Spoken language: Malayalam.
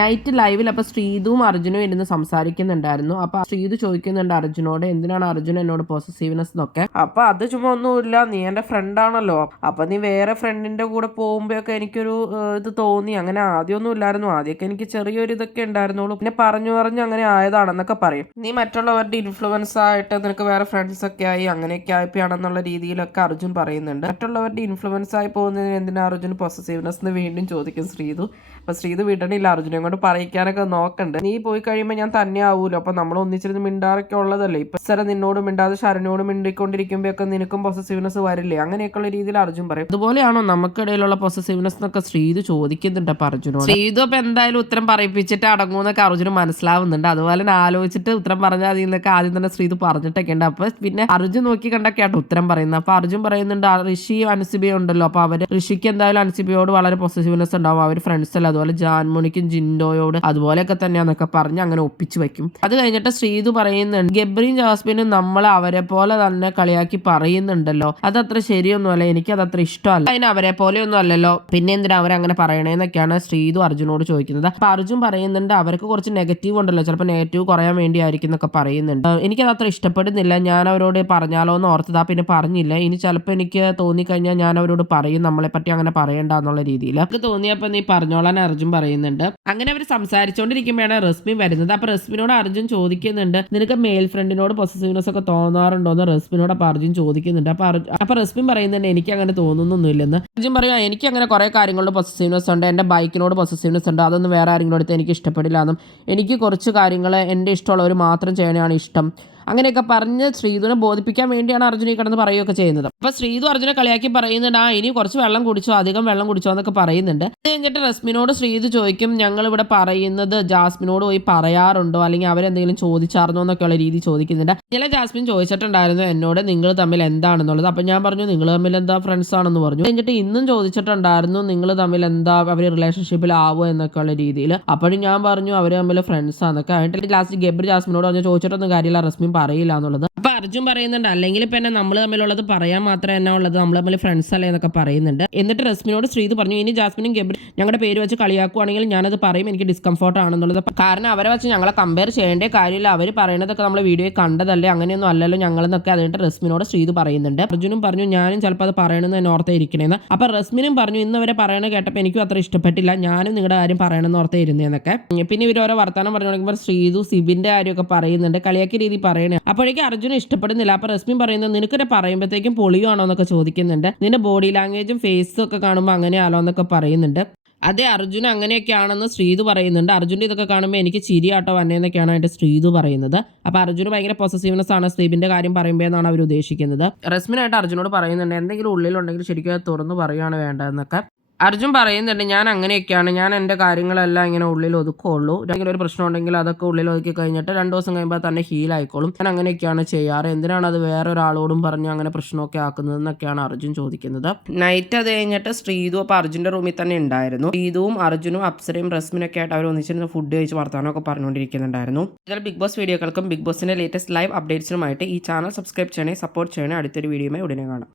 നൈറ്റ് ലൈവിൽ അപ്പോൾ ശ്രീതുവും അർജുനും ഇരുന്ന് സംസാരിക്കുന്നുണ്ടായിരുന്നു. അപ്പോൾ ശ്രീതു ചോദിക്കുന്നുണ്ട് അർജുനോട്, എന്തിനാണ് അർജുൻ എന്നോട് പോസസീവ്നെസ് എന്നൊക്കെ. അപ്പോൾ അത് ചുമ്മാ ഒന്നുമില്ല, നീ എൻ്റെ ഫ്രണ്ടാണല്ലോ, അപ്പോൾ നീ വേറെ ഫ്രണ്ടിന്റെ കൂടെ പോകുമ്പോഴൊക്കെ എനിക്കൊരു ഇത് തോന്നി. അങ്ങനെ ആദ്യമൊന്നും ഇല്ലായിരുന്നു, ആദ്യമൊക്കെ എനിക്ക് ചെറിയൊരു ഇതൊക്കെ ഉണ്ടായിരുന്നുള്ളൂ, പിന്നെ പറഞ്ഞു അങ്ങനെ ആയതാണെന്നൊക്കെ പറയും. നീ മറ്റുള്ളവരുടെ ഇൻഫ്ലുവൻസ് ആയിട്ട് നിനക്ക് വേറെ ഫ്രണ്ട്സ് ഒക്കെ ആയി അങ്ങനെയൊക്കെ ആയപ്പോഴാണെന്നുള്ള രീതിയിലൊക്കെ അർജുൻ പറയുന്നുണ്ട്. മറ്റുള്ളവരുടെ ഇൻഫ്ലുവൻസ് ആയി പോകുന്നതിന് എന്തിനാ അർജുൻ പോസസീവ്നെസ് എന്ന് വീണ്ടും ചോദിക്കും ശ്രീതു. അപ്പോൾ ശ്രീതു വിടണില്ല, അർജുനെ കൊണ്ട് പറയിക്കാനൊക്കെ നോക്കണ്ട്. നീ പോയി കഴിയുമ്പോൾ ഞാൻ തന്നെ ആവൂലോ, അപ്പൊ നമ്മൾ ഒന്നിച്ചിരുന്ന് മിണ്ടാറൊക്കെ ഉള്ളതല്ലേ. ഇപ്പൊ സ്ഥലം നിന്നോട് മിണ്ടാതെ ശരണിയോട് മിണ്ടിക്കൊണ്ടിരിക്കുമ്പോഴൊക്കെ നിനക്കും പൊസസീവ്നെസ് വരില്ലേ, അങ്ങനെയൊക്കെയുള്ള രീതിയിൽ അർജുൻ പറയും. അതുപോലെയാണോ നമുക്കിടയിലുള്ള പൊസസീവ്നെസ് എന്നൊക്കെ ശ്രീതു ചോദിക്കുന്നുണ്ട് അപ്പൊ അർജുനോട്. ശ്രീതു അപ്പൊ എന്തായാലും ഉത്തരം പറയിപ്പിച്ചിട്ട് അടങ്ങുമെന്നൊക്കെ അർജുന് മനസ്സിലാവുന്നുണ്ട്. അതുപോലെ തന്നെ ആലോചിച്ചിട്ട് ഉത്തരം പറഞ്ഞാൽ അതിൽ നിന്നൊക്കെ ആദ്യം തന്നെ ശ്രീതു പറഞ്ഞിട്ടൊക്കെ ഉണ്ട്. അപ്പൊ പിന്നെ അർജുൻ നോക്കി കണ്ടൊക്കെയാണ് ഉത്തരം പറയുന്നത്. അപ്പൊ അർജുൻ പറയുന്നുണ്ട് ഋഷിയും അൻസിബയും ഉണ്ടല്ലോ, അപ്പൊ അവര് ഋഷിക്ക് എന്തായാലും അൻസിബയോട് വളരെ പൊസസീവ്നെസ് ഉണ്ടാവും, അവർ ഫ്രണ്ട്സ് അല്ല. അതുപോലെ ജാൻമണിക്കും ജിൻഡോയോട് അതുപോലെയൊക്കെ തന്നെയാന്നൊക്കെ പറഞ്ഞ് അങ്ങനെ ഒപ്പിച്ചു വെക്കും. അത് കഴിഞ്ഞിട്ട് ശ്രീതു പറയുന്നുണ്ട് ഗബ്രിയും ജാസ്മിനും നമ്മൾ അവരെ പോലെ തന്നെ കളിയാക്കി പറയുന്നുണ്ടല്ലോ, അതത്ര ശരിയൊന്നുമല്ല, എനിക്ക് അതത്ര ഇഷ്ടമല്ല, അതിന് അവരെ പോലെയൊന്നും അല്ലല്ലോ, പിന്നെ എന്തിനാ അവരങ്ങനെ പറയണേന്നൊക്കെയാണ് ശ്രീതു അർജുനോട് ചോദിക്കുന്നത്. അപ്പൊ അർജുൻ പറയുന്നുണ്ട് അവർക്ക് കുറച്ച് നെഗറ്റീവ് ഉണ്ടല്ലോ, ചിലപ്പോൾ നെഗറ്റീവ് കുറയാൻ വേണ്ടിയായിരിക്കും എന്നൊക്കെ പറയുന്നുണ്ട്. എനിക്കത് അത്ര ഇഷ്ടപ്പെടുന്നില്ല, ഞാൻ അവരോട് പറഞ്ഞാലോ എന്ന് ഓർത്തതാ, പിന്നെ പറഞ്ഞില്ല. ഇനി ചിലപ്പോൾ എനിക്ക് തോന്നിക്കഴിഞ്ഞാൽ ഞാൻ അവരോട് പറയും നമ്മളെ പറ്റി അങ്ങനെ പറയണ്ട എന്നുള്ള രീതിയിൽ. എനിക്ക് തോന്നിയപ്പോൾ നീ പറഞ്ഞോളാൻ അർജുൻ പറയുന്നുണ്ട്. അങ്ങനെ അവർ സംസാരിച്ചുകൊണ്ടിരിക്കുമ്പോഴാണ് റസ്മിൻ വരുന്നത്. അപ്പൊ റസ്മിനോട് അർജുൻ ചോദിക്കുന്നുണ്ട് നിനക്ക് മെയിൽ ഫ്രണ്ടിനോട് പൊസസീവ്നെസ് ഒക്കെ തോന്നാറുണ്ടോ എന്ന് റസ്മിനോട് അപ്പൊ അർജുൻ ചോദിക്കുന്നുണ്ട്. അപ്പൊ റസ്മിൻ പറയുന്നുണ്ട് എനിക്ക് അങ്ങനെ തോന്നുന്നൊന്നുമില്ലെന്ന്. അർജുൻ പറയാ എനിക്ക് അങ്ങനെ കുറെ കാര്യങ്ങളുടെ പൊസസീവ്നെസ് ഉണ്ട്, എന്റെ ബൈക്കിനോട് പൊസസീവ്നെസ് ഉണ്ട്, അതൊന്നും വേറെ ആരെങ്കിലും എടുത്ത് എനിക്ക് ഇഷ്ടപ്പെടില്ല എന്നും, എനിക്ക് കുറച്ച് കാര്യങ്ങൾ എൻ്റെ ഇഷ്ടമുള്ളവർ മാത്രം ചെയ്യണതാണ് ഇഷ്ടം, അങ്ങനെയൊക്കെ പറഞ്ഞ് ശ്രീതുവിനെ ബോധിപ്പിക്കാൻ വേണ്ടിയാണ് അർജുന ഈ കിടന്ന് പറയുകയൊക്കെ ചെയ്യുന്നത്. അപ്പൊ ശ്രീതു അർജുനെ കളിയാക്കി പറയുന്നുണ്ട് ഇനി കുറച്ച് വെള്ളം കുടിച്ചോ, അധികം വെള്ളം കുടിച്ചോ എന്നൊക്കെ പറയുന്നുണ്ട്. അത് കഴിഞ്ഞിട്ട് റസ്മിനോട് ശ്രീതു ചോദിക്കും ഞങ്ങൾ ഇവിടെ പറയുന്നത് ജാസ്മിനോട് പോയി പറയാറുണ്ടോ, അല്ലെങ്കിൽ അവരെന്തെങ്കിലും ചോദിച്ചായിരുന്നോ എന്നൊക്കെയുള്ള രീതി ചോദിക്കുന്നുണ്ട്. ചില ജാസ്മിൻ ചോദിച്ചിട്ടുണ്ടായിരുന്നു എന്നോട് നിങ്ങൾ തമ്മിൽ എന്താണെന്നുള്ളത്. അപ്പൊ ഞാൻ പറഞ്ഞു നിങ്ങൾ തമ്മിൽ എന്താ ഫ്രണ്ട്സ് ആണെന്ന് പറഞ്ഞു. കഴിഞ്ഞിട്ട് ഇന്നും ചോദിച്ചിട്ടുണ്ടായിരുന്നു നിങ്ങൾ തമ്മിൽ എന്താ അവർ റിലേഷൻഷിപ്പിലാവോ എന്നൊക്കെയുള്ള രീതിയിൽ. അപ്പോഴും ഞാൻ പറഞ്ഞു അവർ തമ്മിൽ ഫ്രണ്ട്സ് ആണെന്നൊക്കെ. എന്നിട്ട് ലാസ്റ്റ് ഗബ്രി ജാസ്മിനോട് പറഞ്ഞു ചോദിച്ചിട്ടൊന്നും കാര്യമില്ല, റസ്മിൻ പറയില്ല എന്നുള്ളത്. അപ്പൊ അർജുൻ പറയുന്നുണ്ട് അല്ലെങ്കിൽ ഇപ്പൊ നമ്മൾ തമ്മിലുള്ളത് പറയാൻ മാത്രമേ എന്നാ ഉള്ളത്, നമ്മൾ തമ്മിൽ ഫ്രണ്ട്സ് അല്ലേ എന്നൊക്കെ പറയുന്നുണ്ട്. എന്നിട്ട് റസ്മിനോട് ശ്രീതു പറഞ്ഞു ഇനി ജാസ്മിനും ഗബ്രി ഞങ്ങളുടെ പേര് വെച്ച് കളിയാക്കുവാണെങ്കിൽ ഞാനത് പറയും, എനിക്ക് ഡിസ്കംഫോർട്ട് ആണെന്നുള്ളത്. കാരണം അവരെ വെച്ച് ഞങ്ങളെ കമ്പയർ ചെയ്യേണ്ട കാര്യമില്ല, അവർ പറയുന്നതൊക്കെ നമ്മൾ വീഡിയോയിൽ കണ്ടതല്ലേ, അങ്ങനെയൊന്നും അല്ലല്ലോ ഞങ്ങളെന്നൊക്കെ. അതിന്റെ റസ്മിനോട് ശ്രീതു പറയുന്നുണ്ട്. അർജുനും പറഞ്ഞു ഞാനും ചിലപ്പോൾ അത് പറയണമെന്ന് എന്നെ ഓർത്തേ ഇരിക്കണേന്ന്. അപ്പൊ റസ്മിനും പറഞ്ഞു ഇന്ന് അവരെ പറയണ കേട്ടപ്പോൾ എനിക്കും അത്ര ഇഷ്ടപ്പെട്ടില്ല, ഞാനും നിങ്ങളുടെ കാര്യം പറയണമെന്ന് ഓർത്തേ ഇരുന്നേന്നൊക്കെ. പിന്നെ ഇവർ ഓരോ വർത്താനം പറഞ്ഞു തുടങ്ങുമ്പോൾ ശ്രീതു സിബിന്റെ കാര്യമൊക്കെ പറയുന്നുണ്ട്, കളിയാക്കിയ രീതി പറയണേ. അപ്പോഴേക്കും അർജുന ഇഷ്ടപ്പെടുന്നില്ല. അപ്പൊ റസ്മിൻ പറയുന്നത് നിനക്കൊരു പറയുമ്പോഴത്തേക്കും പൊളിയുവാണോ എന്നൊക്കെ ചോദിക്കുന്നുണ്ട്. നിന്റെ ബോഡി ലാംഗ്വേജും ഫേസും ഒക്കെ കാണുമ്പോൾ അങ്ങനെയാണോ എന്നൊക്കെ പറയുന്നുണ്ട്. അതെ അർജുൻ അങ്ങനെയൊക്കെയാണെന്ന് ശ്രീതു പറയുന്നുണ്ട്. അർജുൻ്റെ ഇതൊക്കെ കാണുമ്പോൾ എനിക്ക് ചിരിയാട്ടോ വന്നേന്നൊക്കെയാണ് അതിന്റെ ശ്രീതു പറയുന്നത്. അപ്പൊ അർജുന് ഭയങ്കര പൊസസീവ്നെസ് ആണ് സ്ലീപിന്റെ കാര്യം പറയുമ്പോൾ എന്നാണ് അവർ ഉദ്ദേശിക്കുന്നത്. റസ്മിനായിട്ട് അർജുനോട് പറയുന്നുണ്ട് എന്തെങ്കിലും ഉള്ളിലുണ്ടെങ്കിൽ ശരിക്കും അത് തുറന്നു പറയുകയാണ് വേണ്ടതെന്നൊക്കെ. അർജുൻ പറയുന്നുണ്ട് ഞാൻ അങ്ങനെയൊക്കെയാണ്, ഞാൻ എൻ്റെ കാര്യങ്ങളെല്ലാം ഇങ്ങനെ ഉള്ളിൽ ഒതുക്കുള്ളൂ, എന്തെങ്കിലും ഒരു പ്രശ്നം ഉണ്ടെങ്കിൽ അതൊക്കെ ഉള്ളിൽ ഒതുക്കി കഴിഞ്ഞിട്ട് 2 ദിവസം കഴിയുമ്പോൾ തന്നെ ഹീലായിക്കോളും, ഞാൻ അങ്ങനെയൊക്കെയാണ് ചെയ്യാറ്, എന്തിനാണ് അത് വേറെ ഒരാളോടും പറഞ്ഞ് അങ്ങനെ പ്രശ്നമൊക്കെ ആക്കുന്നതെന്നൊക്കെയാണ് അർജുൻ ചോദിക്കുന്നത്. നൈറ്റ് അത് കഴിഞ്ഞിട്ട് ശ്രീതു അപ്പോൾ അർജുൻ്റെ റൂമിൽ തന്നെ ഉണ്ടായിരുന്നു. ശ്രീതുവും അർജുനും അപ്സരയും റസ്മിനൊക്കെ ആയിട്ട് അവർ ഒന്നിച്ചിരുന്ന് ഫുഡ് കഴിച്ച് വർത്താനമൊക്കെ പറഞ്ഞുകൊണ്ടിരിക്കുന്നുണ്ടായിരുന്നു. ഇതിൽ ബിഗ് ബോസ് വീഡിയോകൾക്കും ബിഗ് ബോസിന്റെ ലേറ്റസ്റ്റ് ലൈവ് അപ്ഡേറ്റ്സിനുമായിട്ട് ഈ ചാനൽ സബ്സ്ക്രൈബ് ചെയ്യണേ, സപ്പോർട്ട് ചെയ്യണേ. അടുത്തൊരു വീഡിയോയുമായി ഉടനെ കാണാം.